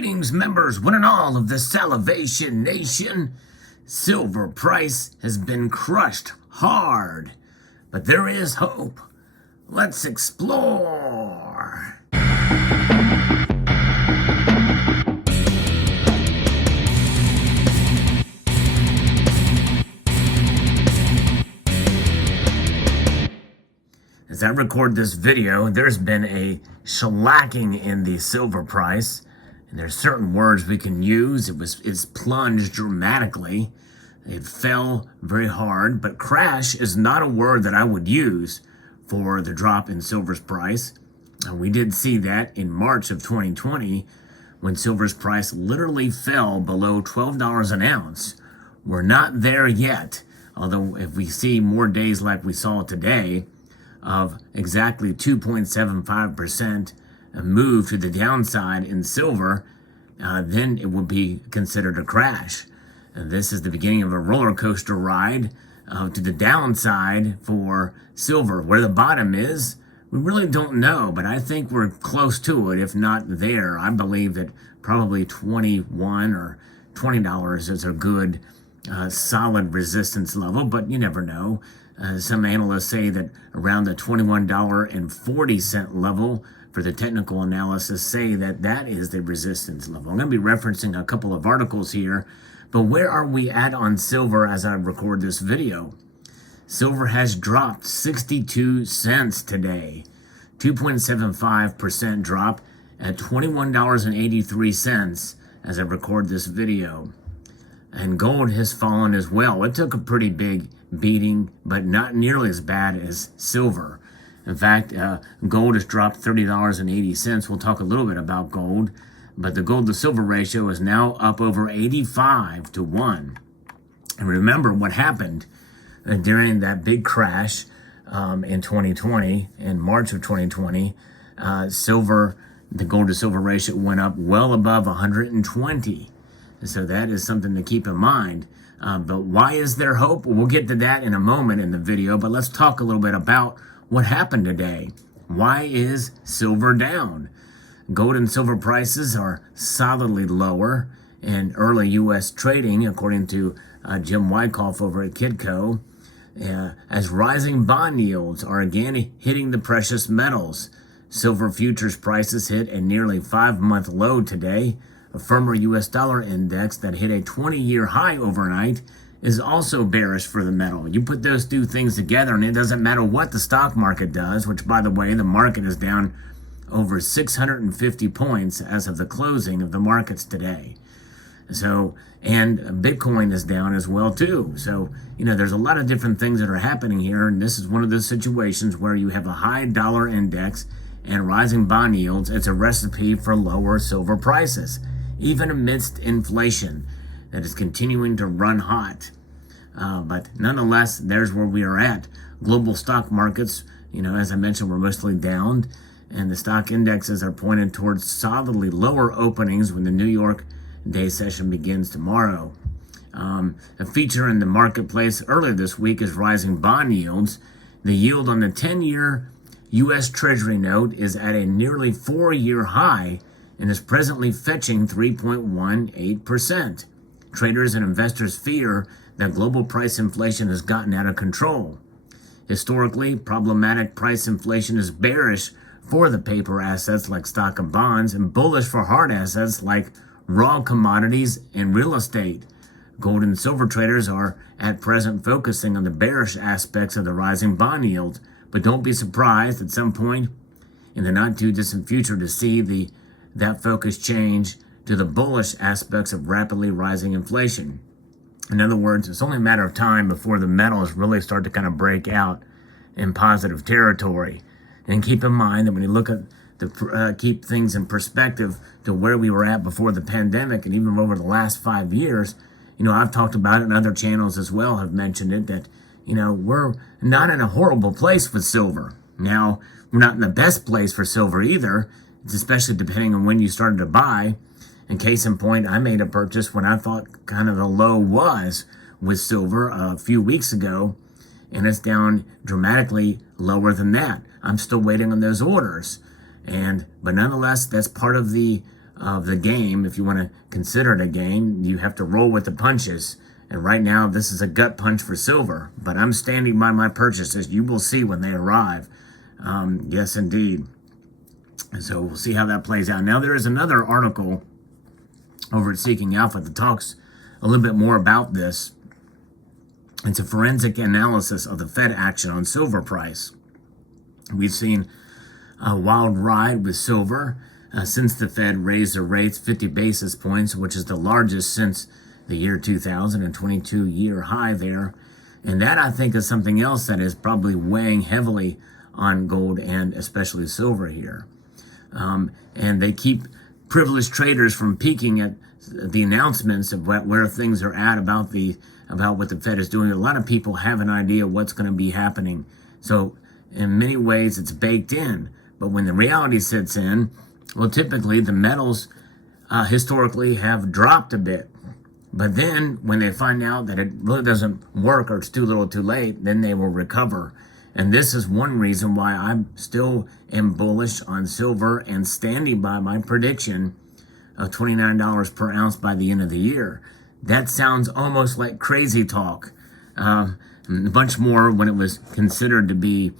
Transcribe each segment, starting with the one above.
Greetings, members, one and all of the Salivation Nation. Silver price has been crushed hard, but there is hope. Let's explore. As I record this video, there's been a shellacking in the silver price. And there's certain words we can use. It's plunged dramatically. It fell very hard, but crash is not a word that I would use for the drop in silver's price. We did see that in March of 2020 when silver's price literally fell below $12 an ounce. We're not there yet, although if we see more days like we saw today of exactly 2.75% a move to the downside in silver, then it would be considered a crash. This is the beginning of a roller coaster ride to the downside for silver. Where the bottom is, we really don't know, but I think we're close to it, if not there. I believe that probably $21 or $20 is a good solid resistance level, but you never know. Some analysts say that around the $21.40 level for the technical analysis say that that is the resistance level. I'm going to be referencing a couple of articles here, but where are we at on silver as I record this video? Silver has dropped 62 cents today, 2.75% drop at $21.83 as I record this video. And gold has fallen as well. It took a pretty big beating, but not nearly as bad as silver. In fact, gold has dropped $30.80. We'll talk a little bit about gold, but the gold to silver ratio is now up over 85 to 1. And remember what happened during that big crash in 2020, in March of 2020, the gold to silver ratio went up well above 120. So that is something to keep in mind. But why is there hope? We'll get to that in a moment in the video, but let's talk a little bit about what happened today. Why is silver down? Gold and silver prices are solidly lower in early U.S. trading, according to Jim Wyckoff over at Kidco, as rising bond yields are again hitting the precious metals. Silver futures prices hit a nearly 5-month low today. A firmer U.S. dollar index that hit a 20-year high overnight is also bearish for the metal. You put those two things together and it doesn't matter what the stock market does, which, by the way, the market is down over 650 points as of the closing of the markets today. So, and Bitcoin is down as well too. So, there's a lot of different things that are happening here, and this is one of those situations where you have a high dollar index and rising bond yields. It's a recipe for lower silver prices, even amidst inflation that is continuing to run hot. But nonetheless, there's where we are at. Global stock markets, as I mentioned, were mostly down, and the stock indexes are pointed towards solidly lower openings when the New York day session begins tomorrow. A feature in the marketplace earlier this week is rising bond yields. The yield on the 10-year U.S. Treasury note is at a nearly 4-year high and is presently fetching 3.18%. Traders and investors fear that global price inflation has gotten out of control. Historically, problematic price inflation is bearish for the paper assets like stock and bonds and bullish for hard assets like raw commodities and real estate. Gold and silver traders are at present focusing on the bearish aspects of the rising bond yield, but don't be surprised at some point in the not too distant future to see that focus change to the bullish aspects of rapidly rising inflation. In other words, it's only a matter of time before the metals really start to kind of break out in positive territory. And keep in mind that when you look at keep things in perspective to where we were at before the pandemic and even over the last 5 years, I've talked about it, and other channels as well have mentioned it, that, we're not in a horrible place with silver. Now, we're not in the best place for silver either. It's especially depending on when you started to buy. In case in point, I made a purchase when I thought kind of the low was with silver a few weeks ago, and it's down dramatically lower than that. I'm still waiting on those orders. But nonetheless, that's part of the of the game. If you want to consider it a game, you have to roll with the punches. And right now, this is a gut punch for silver. But I'm standing by my purchases. You will see when they arrive. Yes, indeed. So we'll see how that plays out. Now, there is another article over at Seeking Alpha that talks a little bit more about this. It's a forensic analysis of the Fed action on silver price. We've seen a wild ride with silver since the Fed raised their rates 50 basis points, which is the largest since the year 2000, a 22-year high there. And that, I think, is something else that is probably weighing heavily on gold and especially silver here. And they keep privileged traders from peeking at the announcements of where things are at about what the Fed is doing. A lot of people have an idea what's going to be happening. So in many ways, it's baked in. But when the reality sets in, well, typically the metals historically have dropped a bit. But then when they find out that it really doesn't work or it's too little too late, then they will recover. And this is one reason why I'm still am bullish on silver and standing by my prediction of $29 per ounce by the end of the year. That sounds almost like crazy talk. A bunch more when it was considered to be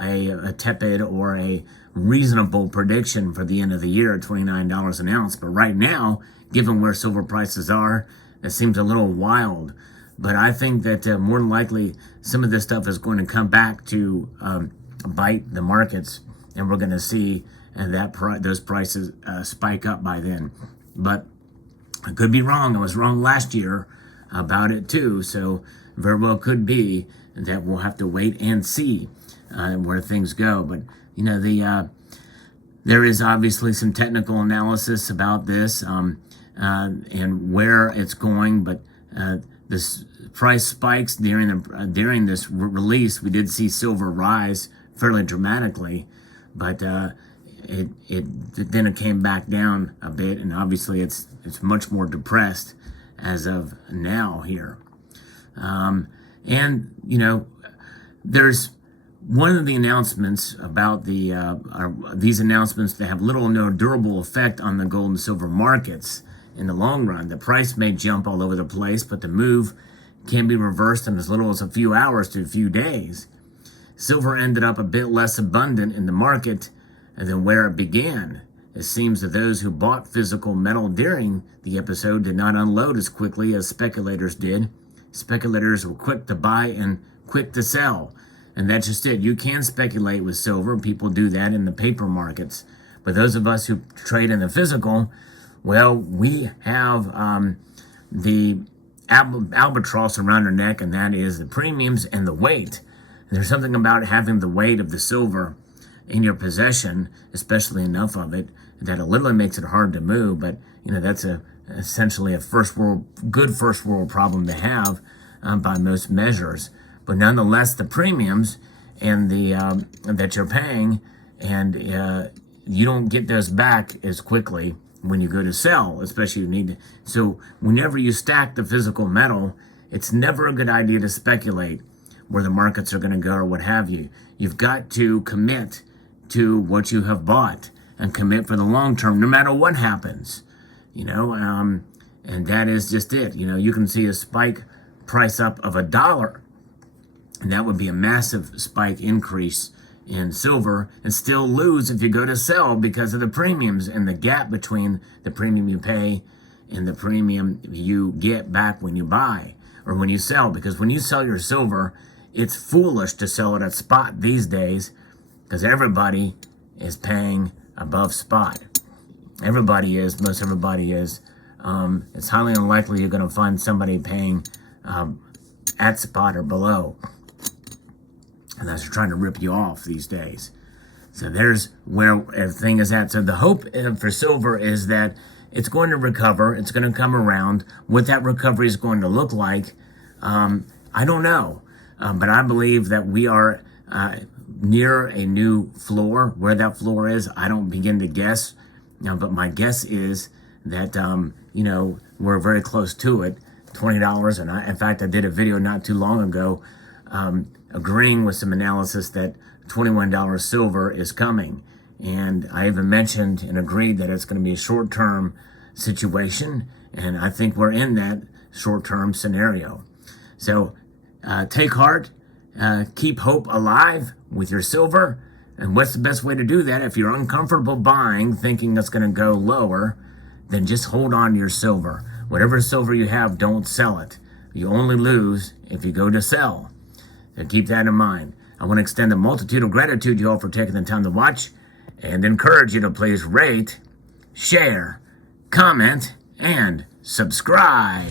a tepid or a reasonable prediction for the end of the year at $29 an ounce. But right now, given where silver prices are, it seems a little wild. But I think that more than likely, some of this stuff is going to come back to bite the markets, and we're going to see those prices spike up by then. But I could be wrong. I was wrong last year about it too. So very well could be that we'll have to wait and see where things go. But you know, there is obviously some technical analysis about this and where it's going. But this price spikes during this release. We did see silver rise fairly dramatically, but then it came back down a bit, and obviously it's much more depressed as of now here. And you know, there's one of the announcements about these announcements that have little or no durable effect on the gold and silver markets in the long run. The price may jump all over the place, but the move can be reversed in as little as a few hours to a few days. Silver ended up a bit less abundant in the market than where it began. It seems that those who bought physical metal during the episode did not unload as quickly as speculators did. Speculators were quick to buy and quick to sell. And that's just it. You can speculate with silver. People do that in the paper markets. But those of us who trade in the physical, well, we have the albatross around our neck, and that is the premiums and the weight. There's something about having the weight of the silver in your possession, especially enough of it, that it literally makes it hard to move. But you know, that's essentially a good first world problem to have by most measures. But nonetheless, the premiums and that you're paying, and you don't get those back as quickly when you go to sell, especially you need to. So whenever you stack the physical metal, it's never a good idea to speculate where the markets are going to go or what have you. You've got to commit to what you have bought and commit for the long term, no matter what happens. You know, and that is just it. You know, you can see a spike price up of $1, and that would be a massive spike increase in silver, and still lose if you go to sell because of the premiums and the gap between the premium you pay and the premium you get back when you buy or when you sell. Because when you sell your silver, it's foolish to sell it at spot these days because everybody is paying above spot. Most everybody is. It's highly unlikely you're going to find somebody paying at spot or below. And that's trying to rip you off these days. So there's where everything is at. So the hope for silver is that it's going to recover. It's going to come around. What that recovery is going to look like, I don't know. But I believe that we are near a new floor. Where that floor is, I don't begin to guess. But my guess is that, you know, we're very close to it, $20. And in fact, I did a video not too long ago agreeing with some analysis that $21 silver is coming. And I even mentioned and agreed that it's going to be a short-term situation, and I think we're in that short-term scenario. So take heart, keep hope alive with your silver. And what's the best way to do that? If you're uncomfortable buying, thinking it's going to go lower, then just hold on to your silver. Whatever silver you have, don't sell it. You only lose if you go to sell. So keep that in mind. I want to extend a multitude of gratitude to you all for taking the time to watch, and encourage you to please rate, share, comment, and subscribe.